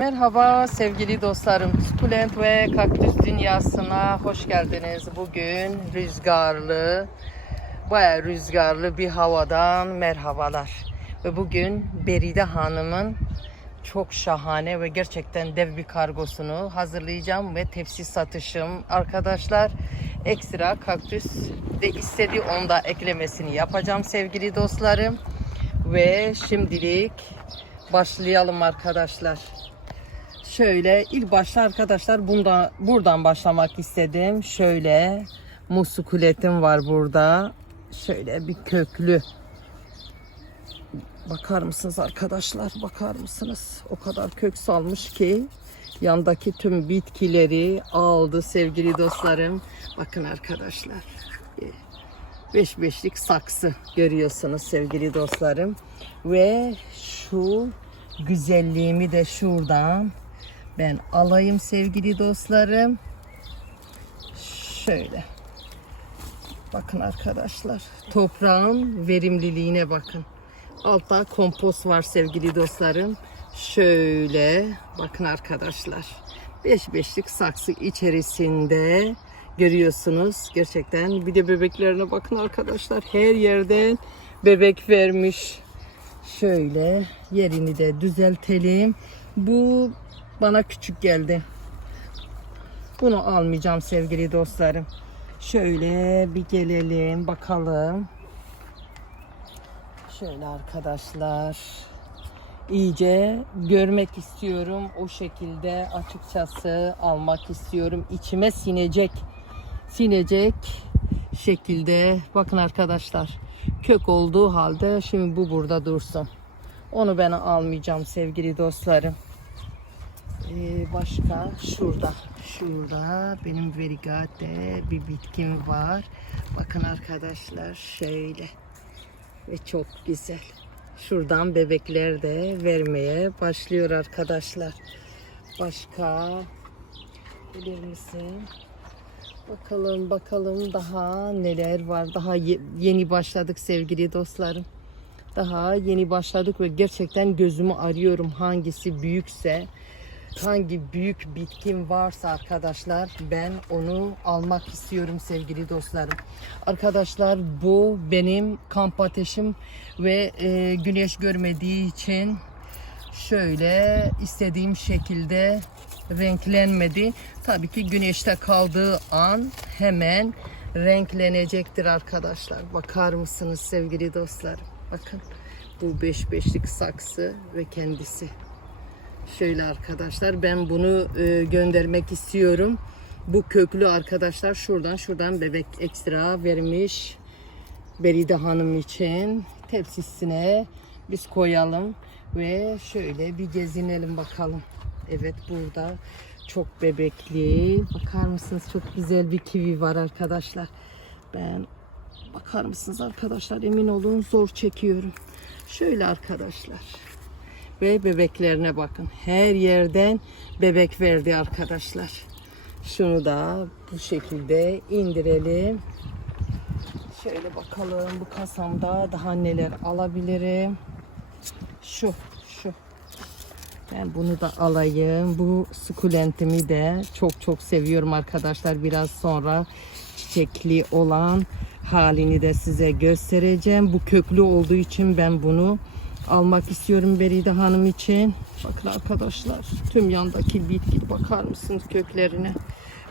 Merhaba sevgili dostlarım. Sukulent ve kaktüs dünyasına hoş geldiniz. Bugün rüzgarlı, baya rüzgarlı bir havadan merhabalar. Ve bugün Beride Hanım'ın çok şahane ve gerçekten dev bir kargosunu hazırlayacağım ve tepsi satışım. Arkadaşlar ekstra kaktüs de istediği onda eklemesini yapacağım sevgili dostlarım. Ve şimdilik başlayalım arkadaşlar. Şöyle ilk başta arkadaşlar bunda, buradan başlamak istedim. Şöyle muskuletim var burada. Şöyle bir köklü. Bakar mısınız arkadaşlar? Bakar mısınız? O kadar kök salmış ki yandaki tüm bitkileri aldı sevgili dostlarım. Bakın arkadaşlar. Beş beşlik saksı görüyorsunuz sevgili dostlarım. Ve şu güzelliğimi de şuradan ben alayım sevgili dostlarım. Şöyle. Bakın arkadaşlar. Toprağın verimliliğine bakın. Altta kompost var sevgili dostlarım. Şöyle bakın arkadaşlar. Beş beşlik saksı içerisinde görüyorsunuz. Gerçekten bir de bebeklerine bakın arkadaşlar. Her yerden bebek vermiş. Şöyle yerini de düzeltelim. Bu bana küçük geldi. Bunu almayacağım sevgili dostlarım. Şöyle bir gelelim bakalım. Şöyle arkadaşlar. iyice görmek istiyorum. O şekilde açıkçası almak istiyorum. İçime sinecek. Sinecek şekilde. Bakın arkadaşlar. Kök olduğu halde şimdi bu burada dursun. Onu ben almayacağım sevgili dostlarım. Ee, başka? Şurada. Şurada benim verigate bir bitkim var. Bakın arkadaşlar şöyle. Ve çok güzel. Şuradan bebekler de vermeye başlıyor arkadaşlar. Başka? Bilir misin? Bakalım bakalım daha neler var. Daha ye- yeni başladık sevgili dostlarım. Daha yeni başladık ve gerçekten gözümü arıyorum hangisi büyükse hangi büyük bitkim varsa arkadaşlar ben onu almak istiyorum sevgili dostlarım. Arkadaşlar bu benim kamp ateşim ve e, güneş görmediği için şöyle istediğim şekilde renklenmedi. Tabii ki güneşte kaldığı an hemen renklenecektir arkadaşlar. Bakar mısınız sevgili dostlarım? Bakın bu beş beşlik saksı ve kendisi. Şöyle arkadaşlar ben bunu e, göndermek istiyorum. Bu köklü arkadaşlar şuradan şuradan bebek ekstra vermiş. Beride Hanım için tepsisine biz koyalım ve şöyle bir gezinelim bakalım. Evet burada çok bebekli. Bakar mısınız çok güzel bir kivi var arkadaşlar. Ben bakar mısınız arkadaşlar emin olun zor çekiyorum. Şöyle arkadaşlar ve bebeklerine bakın. Her yerden bebek verdi arkadaşlar. Şunu da bu şekilde indirelim. Şöyle bakalım bu kasamda daha neler alabilirim. Şu, şu. Ben bunu da alayım. Bu sukulentimi de çok çok seviyorum arkadaşlar. Biraz sonra çiçekli olan halini de size göstereceğim. Bu köklü olduğu için ben bunu almak istiyorum Beride Hanım için. Bakın arkadaşlar tüm yandaki bitki bakar mısınız köklerine?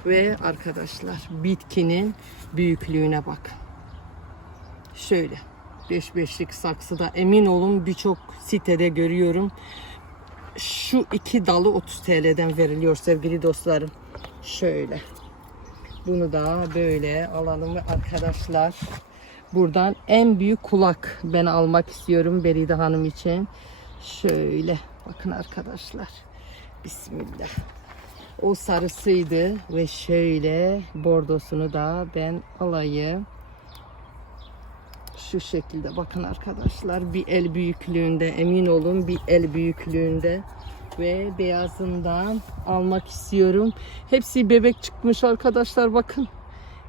Ve arkadaşlar bitkinin büyüklüğüne bak. Şöyle 5 beşlik saksıda emin olun birçok sitede görüyorum. Şu iki dalı 30 TL'den veriliyor sevgili dostlarım. Şöyle. Bunu da böyle alalım ve arkadaşlar buradan en büyük kulak ben almak istiyorum Beride Hanım için. Şöyle bakın arkadaşlar. Bismillah. O sarısıydı ve şöyle bordosunu da ben alayım. Şu şekilde bakın arkadaşlar bir el büyüklüğünde emin olun bir el büyüklüğünde ve beyazından almak istiyorum. Hepsi bebek çıkmış arkadaşlar bakın.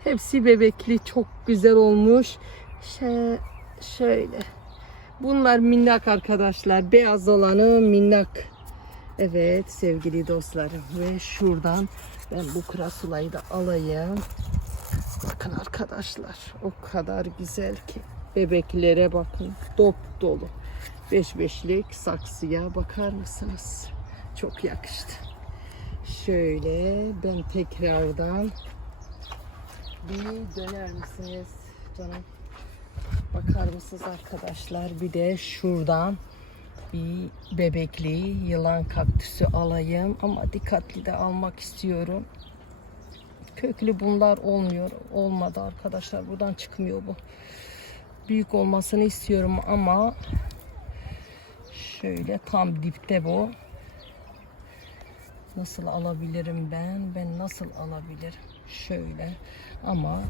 Hepsi bebekli çok güzel olmuş. Şe şöyle. Bunlar minnak arkadaşlar. Beyaz olanı minnak. Evet sevgili dostlarım ve şuradan ben bu krasulayı da alayım. Bakın arkadaşlar o kadar güzel ki bebeklere bakın dop dolu. Beş beşlik saksıya bakar mısınız? Çok yakıştı. Şöyle ben tekrardan bir döner misiniz canım? Bakar mısınız arkadaşlar? Bir de şuradan bir bebekli yılan kaktüsü alayım ama dikkatli de almak istiyorum. Köklü bunlar olmuyor. Olmadı arkadaşlar. Buradan çıkmıyor bu. Büyük olmasını istiyorum ama şöyle tam dipte bu. Nasıl alabilirim ben? Ben nasıl alabilirim? Şöyle ama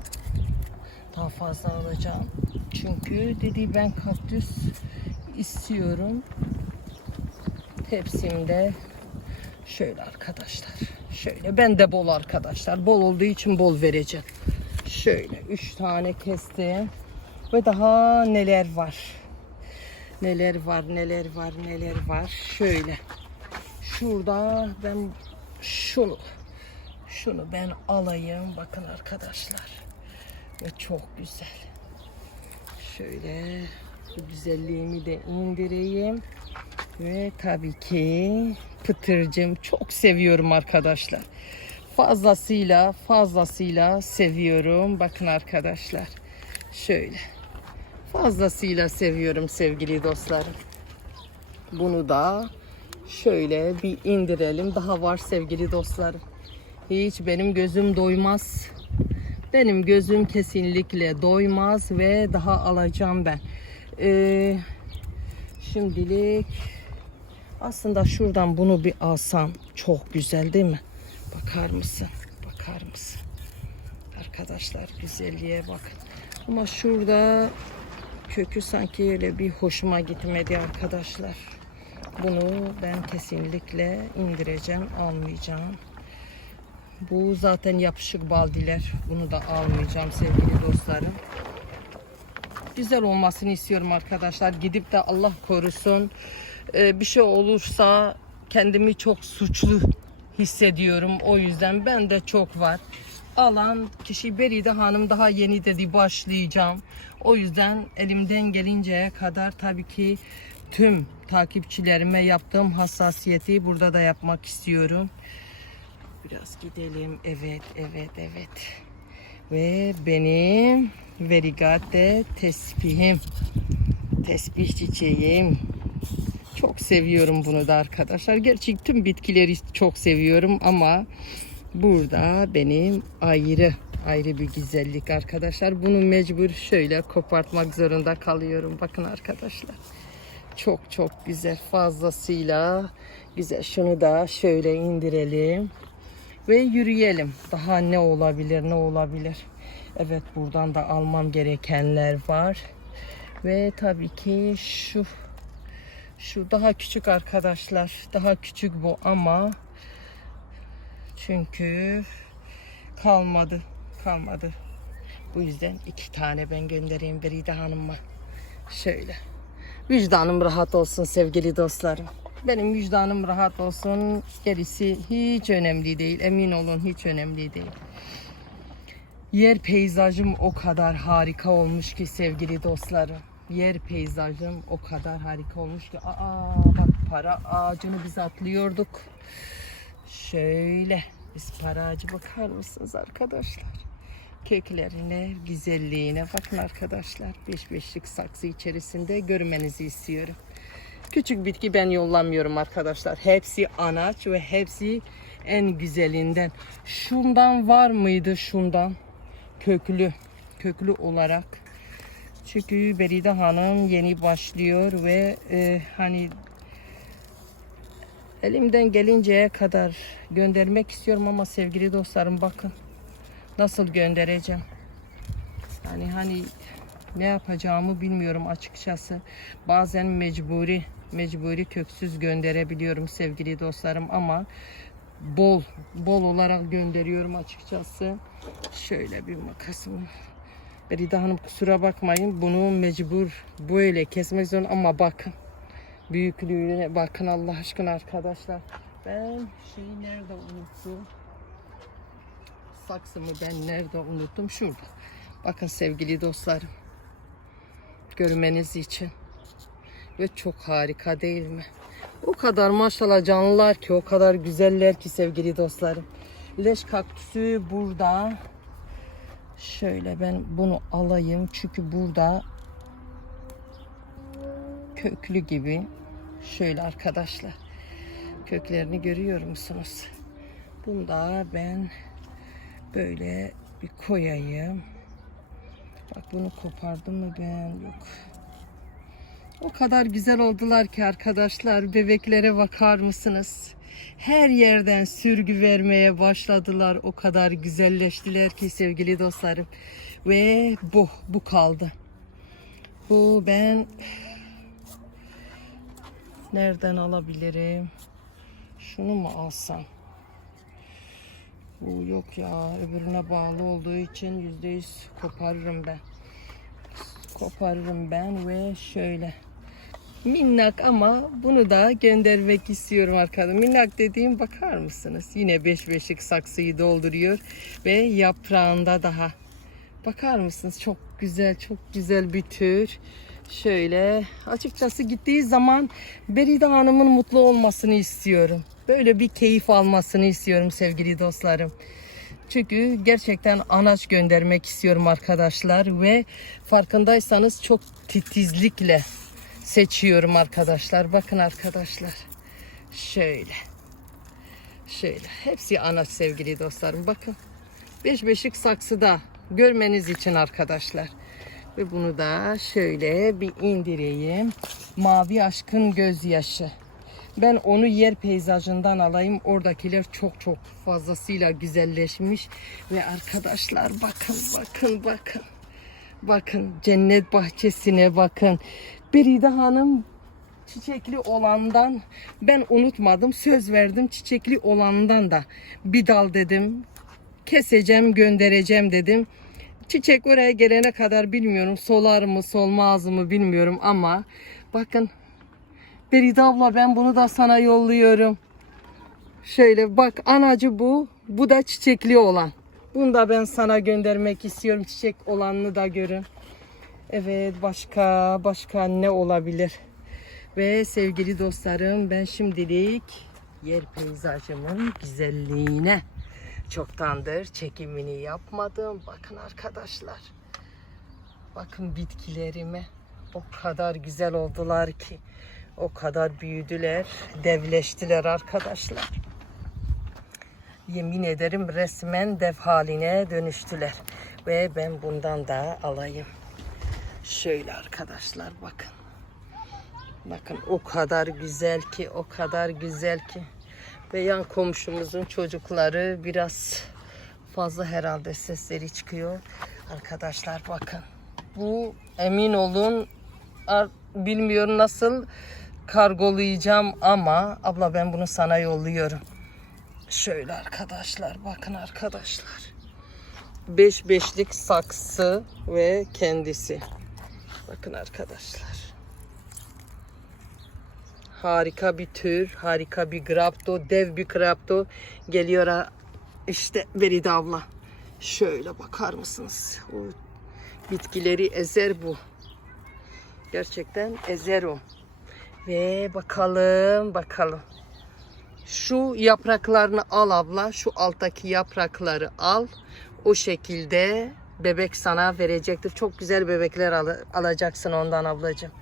daha fazla alacağım. Çünkü dedi ben kaktüs istiyorum. Tepsimde şöyle arkadaşlar. Şöyle ben de bol arkadaşlar. Bol olduğu için bol vereceğim. Şöyle üç tane kestim. Ve daha neler var. Neler var, neler var, neler var. Şöyle. Şurada ben şunu şunu ben alayım. Bakın arkadaşlar. Ve çok güzel. Şöyle bu güzelliğimi de indireyim. Ve tabii ki pıtırcım çok seviyorum arkadaşlar. Fazlasıyla fazlasıyla seviyorum. Bakın arkadaşlar. Şöyle. Fazlasıyla seviyorum sevgili dostlarım. Bunu da şöyle bir indirelim. Daha var sevgili dostlarım. Hiç benim gözüm doymaz. Benim gözüm kesinlikle doymaz ve daha alacağım ben. Ee, şimdilik aslında şuradan bunu bir alsam çok güzel değil mi? Bakar mısın? Bakar mısın? Arkadaşlar güzelliğe bakın. Ama şurada kökü sanki öyle bir hoşuma gitmedi arkadaşlar. Bunu ben kesinlikle indireceğim, almayacağım. Bu zaten yapışık baldiler. Bunu da almayacağım sevgili dostlarım. Güzel olmasını istiyorum arkadaşlar. Gidip de Allah korusun e, bir şey olursa kendimi çok suçlu hissediyorum. O yüzden ben de çok var. Alan kişi Beride Hanım daha yeni dedi başlayacağım. O yüzden elimden gelinceye kadar tabii ki tüm takipçilerime yaptığım hassasiyeti burada da yapmak istiyorum. Biraz gidelim. Evet, evet, evet. Ve benim verigate tesbihim. Tesbih çiçeğim. Çok seviyorum bunu da arkadaşlar. Gerçi tüm bitkileri çok seviyorum ama burada benim ayrı ayrı bir güzellik arkadaşlar. Bunu mecbur şöyle kopartmak zorunda kalıyorum. Bakın arkadaşlar. Çok çok güzel. Fazlasıyla güzel. Şunu da şöyle indirelim ve yürüyelim. Daha ne olabilir ne olabilir. Evet buradan da almam gerekenler var. Ve tabii ki şu şu daha küçük arkadaşlar. Daha küçük bu ama çünkü kalmadı. Kalmadı. Bu yüzden iki tane ben göndereyim Beride Hanım'a. Şöyle. Vicdanım rahat olsun sevgili dostlarım. Benim vicdanım rahat olsun. Gerisi hiç önemli değil. Emin olun hiç önemli değil. Yer peyzajım o kadar harika olmuş ki sevgili dostlarım. Yer peyzajım o kadar harika olmuş ki. Aa bak para ağacını biz atlıyorduk. Şöyle biz para ağacı bakar mısınız arkadaşlar? Köklerine, güzelliğine bakın arkadaşlar. Beş beşlik saksı içerisinde görmenizi istiyorum. Küçük bitki ben yollamıyorum arkadaşlar. Hepsi anaç ve hepsi en güzelinden. Şundan var mıydı şundan? Köklü. Köklü olarak. Çünkü Beride Hanım yeni başlıyor ve e, hani elimden gelinceye kadar göndermek istiyorum ama sevgili dostlarım bakın nasıl göndereceğim. Yani hani ne yapacağımı bilmiyorum açıkçası. Bazen mecburi mecburi köksüz gönderebiliyorum sevgili dostlarım ama bol bol olarak gönderiyorum açıkçası. Şöyle bir makasım. Berida Hanım kusura bakmayın. Bunu mecbur böyle kesmek zorunda ama bakın. büyüklüğüne bakın Allah aşkına arkadaşlar. Ben şeyi nerede unuttum? Saksımı ben nerede unuttum? Şurada. Bakın sevgili dostlarım. Görmeniz için. Ve çok harika değil mi? O kadar maşallah canlılar ki, o kadar güzeller ki sevgili dostlarım. Leş kaktüsü burada. Şöyle ben bunu alayım çünkü burada köklü gibi. Şöyle arkadaşlar. Köklerini görüyor musunuz? Bunu da ben böyle bir koyayım. Bak bunu kopardım mı ben? Yok. O kadar güzel oldular ki arkadaşlar. Bebeklere bakar mısınız? Her yerden sürgü vermeye başladılar. O kadar güzelleştiler ki sevgili dostlarım. Ve bu, bu kaldı. Bu ben nereden alabilirim? Şunu mu alsam? Bu yok ya. Öbürüne bağlı olduğu için yüzde yüz koparırım ben. Koparırım ben ve şöyle minnak ama bunu da göndermek istiyorum arkadaşlar. Minnak dediğim bakar mısınız? Yine beş beşlik saksıyı dolduruyor ve yaprağında daha. Bakar mısınız? Çok güzel, çok güzel bir tür. Şöyle açıkçası gittiği zaman Beride Hanım'ın mutlu olmasını istiyorum. Böyle bir keyif almasını istiyorum sevgili dostlarım. Çünkü gerçekten anaç göndermek istiyorum arkadaşlar ve farkındaysanız çok titizlikle seçiyorum arkadaşlar. Bakın arkadaşlar. Şöyle. Şöyle. Hepsi anaç sevgili dostlarım. Bakın. Beş beşik saksıda görmeniz için arkadaşlar. Ve bunu da şöyle bir indireyim. Mavi aşkın gözyaşı. Ben onu yer peyzajından alayım. Oradakiler çok çok fazlasıyla güzelleşmiş. Ve arkadaşlar bakın bakın bakın. Bakın cennet bahçesine bakın. Beride Hanım çiçekli olandan ben unutmadım. Söz verdim çiçekli olandan da bir dal dedim. Keseceğim göndereceğim dedim. Çiçek oraya gelene kadar bilmiyorum solar mı solmaz mı bilmiyorum ama bakın Beride abla ben bunu da sana yolluyorum. Şöyle bak anacı bu. Bu da çiçekli olan. Bunu da ben sana göndermek istiyorum. Çiçek olanını da görün. Evet başka başka ne olabilir? Ve sevgili dostlarım ben şimdilik yer peyzajımın güzelliğine çoktandır çekimini yapmadım. Bakın arkadaşlar. Bakın bitkilerime o kadar güzel oldular ki. O kadar büyüdüler, devleştiler arkadaşlar. Yemin ederim resmen dev haline dönüştüler. Ve ben bundan da alayım. Şöyle arkadaşlar bakın. Bakın o kadar güzel ki, o kadar güzel ki. Ve yan komşumuzun çocukları biraz fazla herhalde sesleri çıkıyor. Arkadaşlar bakın. Bu emin olun bilmiyorum nasıl kargolayacağım ama abla ben bunu sana yolluyorum. Şöyle arkadaşlar bakın arkadaşlar. 5 beş beşlik saksı ve kendisi. Bakın arkadaşlar. Harika bir tür, harika bir grapto, dev bir grapto geliyor ha. işte Beride abla. Şöyle bakar mısınız? O bitkileri ezer bu. Gerçekten ezer o. Ve bakalım bakalım. Şu yapraklarını al abla. Şu alttaki yaprakları al. O şekilde bebek sana verecektir. Çok güzel bebekler al- alacaksın ondan ablacığım.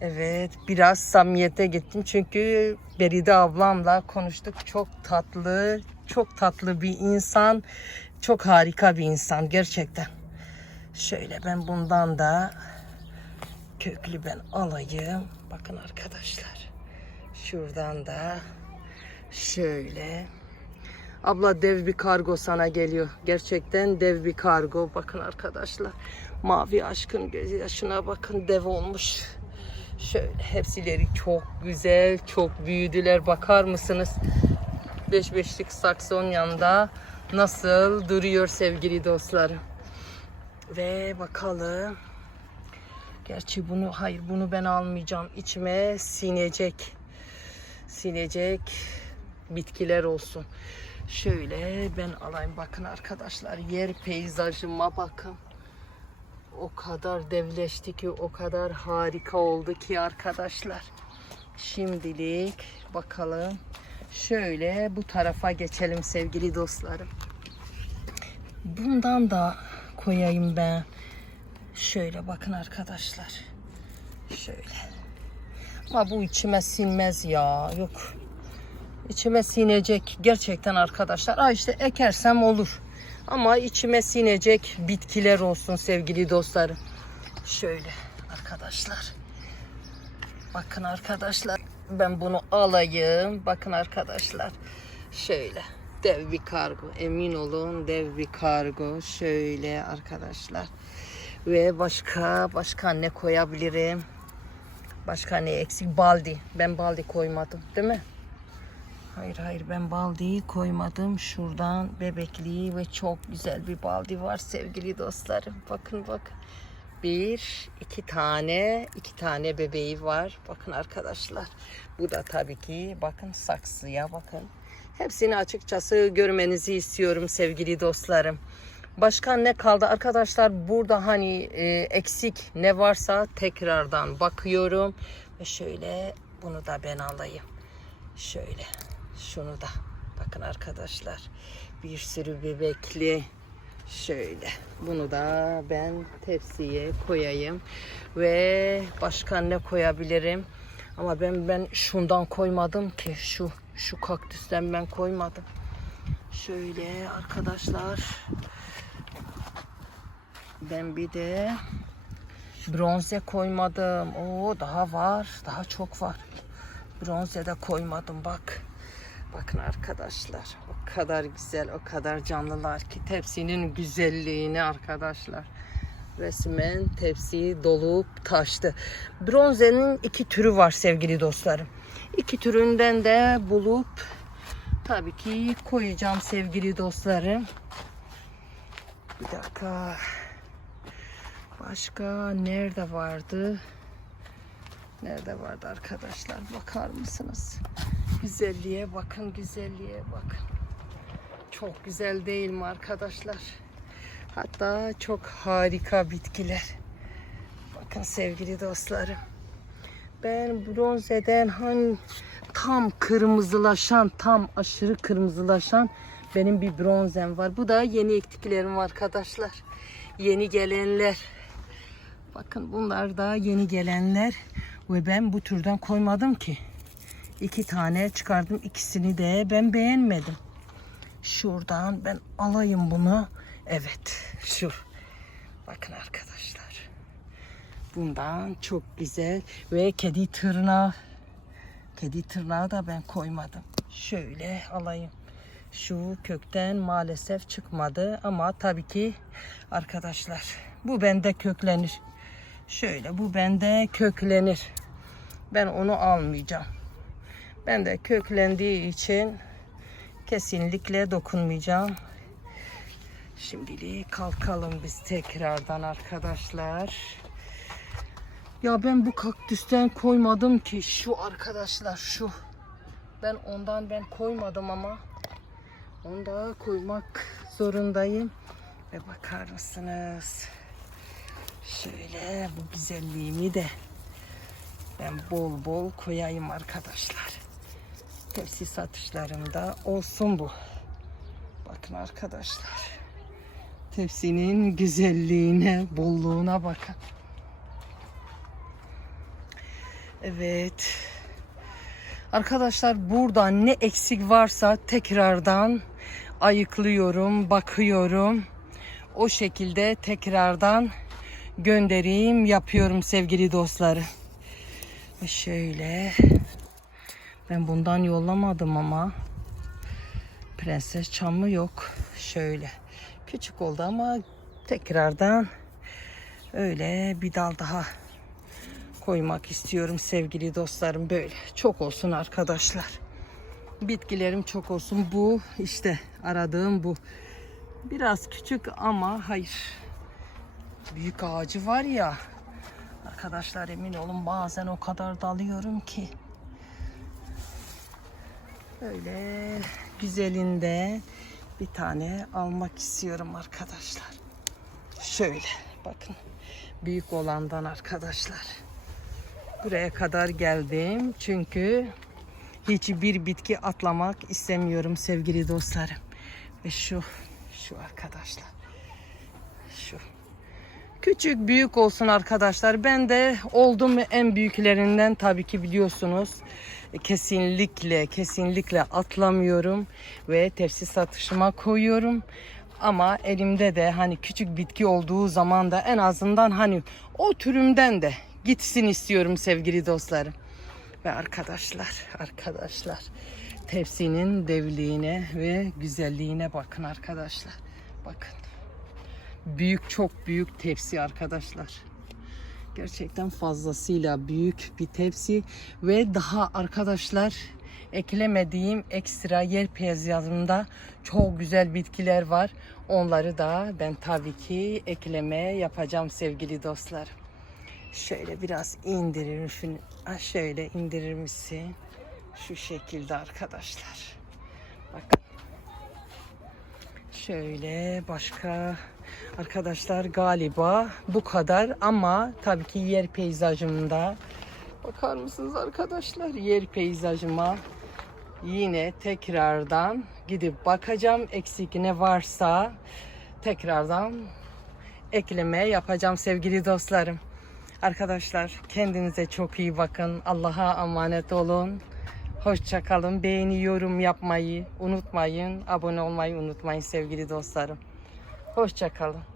Evet biraz samimiyete gittim çünkü Beride ablamla konuştuk. Çok tatlı, çok tatlı bir insan. Çok harika bir insan gerçekten. Şöyle ben bundan da köklü ben alayım. Bakın arkadaşlar. Şuradan da şöyle. Abla dev bir kargo sana geliyor. Gerçekten dev bir kargo. Bakın arkadaşlar. Mavi aşkın gözyaşına bakın dev olmuş. Şöyle hepsileri çok güzel, çok büyüdüler. Bakar mısınız? Beş beşlik sakson yanında nasıl duruyor sevgili dostlarım. Ve bakalım. Gerçi bunu hayır bunu ben almayacağım. İçime sinecek. Sinecek bitkiler olsun. Şöyle ben alayım bakın arkadaşlar yer peyzajıma bakın. O kadar devleşti ki o kadar harika oldu ki arkadaşlar. Şimdilik bakalım. Şöyle bu tarafa geçelim sevgili dostlarım. Bundan da koyayım ben. Şöyle bakın arkadaşlar. Şöyle. Ama bu içime sinmez ya. Yok. İçime sinecek gerçekten arkadaşlar. Ha işte ekersem olur. Ama içime sinecek bitkiler olsun sevgili dostlarım. Şöyle arkadaşlar. Bakın arkadaşlar. Ben bunu alayım. Bakın arkadaşlar. Şöyle. Dev bir kargo. Emin olun dev bir kargo. Şöyle arkadaşlar. Ve başka başka ne koyabilirim? Başka ne eksik? Baldi. Ben baldi koymadım değil mi? Hayır hayır ben baldiyi koymadım. Şuradan bebekli ve çok güzel bir baldi var sevgili dostlarım. Bakın bakın. Bir, iki tane, iki tane bebeği var. Bakın arkadaşlar. Bu da tabii ki bakın saksıya bakın. Hepsini açıkçası görmenizi istiyorum sevgili dostlarım. Başka ne kaldı arkadaşlar? Burada hani e, eksik ne varsa tekrardan bakıyorum. Ve şöyle bunu da ben alayım. Şöyle şunu da bakın arkadaşlar. Bir sürü bebekli. Şöyle. Bunu da ben tepsiye koyayım. Ve başka ne koyabilirim? Ama ben ben şundan koymadım ki. Şu şu kaktüsten ben koymadım. Şöyle arkadaşlar. Ben bir de bronze koymadım. O daha var. Daha çok var. Bronze de koymadım. Bak Bakın arkadaşlar o kadar güzel o kadar canlılar ki tepsinin güzelliğini arkadaşlar. Resmen tepsi dolup taştı. Bronzenin iki türü var sevgili dostlarım. İki türünden de bulup tabii ki koyacağım sevgili dostlarım. Bir dakika. Başka nerede vardı? Nerede vardı arkadaşlar? Bakar mısınız? Güzelliğe bakın, güzelliğe bakın. Çok güzel değil mi arkadaşlar? Hatta çok harika bitkiler. Bakın sevgili dostlarım. Ben bronzeden hani tam kırmızılaşan, tam aşırı kırmızılaşan benim bir bronzem var. Bu da yeni ektiklerim arkadaşlar. Yeni gelenler. Bakın bunlar da yeni gelenler. Ve ben bu türden koymadım ki. İki tane çıkardım. ikisini de ben beğenmedim. Şuradan ben alayım bunu. Evet şu. Bakın arkadaşlar. Bundan çok güzel. Ve kedi tırnağı. Kedi tırnağı da ben koymadım. Şöyle alayım. Şu kökten maalesef çıkmadı ama tabii ki arkadaşlar bu bende köklenir. Şöyle bu bende köklenir. Ben onu almayacağım. Ben de köklendiği için kesinlikle dokunmayacağım. Şimdilik kalkalım biz tekrardan arkadaşlar. Ya ben bu kaktüsten koymadım ki şu arkadaşlar şu. Ben ondan ben koymadım ama onu da koymak zorundayım. Ve bakar mısınız? Şöyle bu güzelliğimi de ben bol bol koyayım arkadaşlar. Tepsi satışlarımda olsun bu. Bakın arkadaşlar. Tepsinin güzelliğine, bolluğuna bakın. Evet. Arkadaşlar burada ne eksik varsa tekrardan ayıklıyorum, bakıyorum. O şekilde tekrardan göndereyim, yapıyorum sevgili dostlarım. Şöyle ben bundan yollamadım ama. Prenses çamı yok. Şöyle küçük oldu ama tekrardan öyle bir dal daha koymak istiyorum sevgili dostlarım. Böyle çok olsun arkadaşlar. Bitkilerim çok olsun. Bu işte aradığım bu. Biraz küçük ama hayır. Büyük ağacı var ya. Arkadaşlar emin olun bazen o kadar dalıyorum ki. Böyle güzelinde bir tane almak istiyorum arkadaşlar. Şöyle bakın. Büyük olandan arkadaşlar. Buraya kadar geldim çünkü hiçbir bitki atlamak istemiyorum sevgili dostlarım. Ve şu şu arkadaşlar. Şu. Küçük büyük olsun arkadaşlar. Ben de oldum en büyüklerinden tabii ki biliyorsunuz. Kesinlikle kesinlikle atlamıyorum ve tepsi satışıma koyuyorum. Ama elimde de hani küçük bitki olduğu zaman da en azından hani o türümden de gitsin istiyorum sevgili dostlarım. Ve arkadaşlar, arkadaşlar tepsinin devliğine ve güzelliğine bakın arkadaşlar. Bakın. Büyük çok büyük tepsi arkadaşlar. Gerçekten fazlasıyla büyük bir tepsi ve daha arkadaşlar eklemediğim ekstra yer peyzajında çok güzel bitkiler var. Onları da ben tabii ki ekleme yapacağım sevgili dostlar. Şöyle biraz indirir misin? Ha, Şöyle indirir misin? Şu şekilde arkadaşlar. Bakın. Şöyle başka arkadaşlar galiba bu kadar ama tabii ki yer peyzajımda bakar mısınız arkadaşlar yer peyzajıma yine tekrardan gidip bakacağım eksik ne varsa tekrardan ekleme yapacağım sevgili dostlarım. Arkadaşlar kendinize çok iyi bakın. Allah'a emanet olun. Hoşça kalın. Beğeni, yorum yapmayı unutmayın. Abone olmayı unutmayın sevgili dostlarım. Hoşça kalın.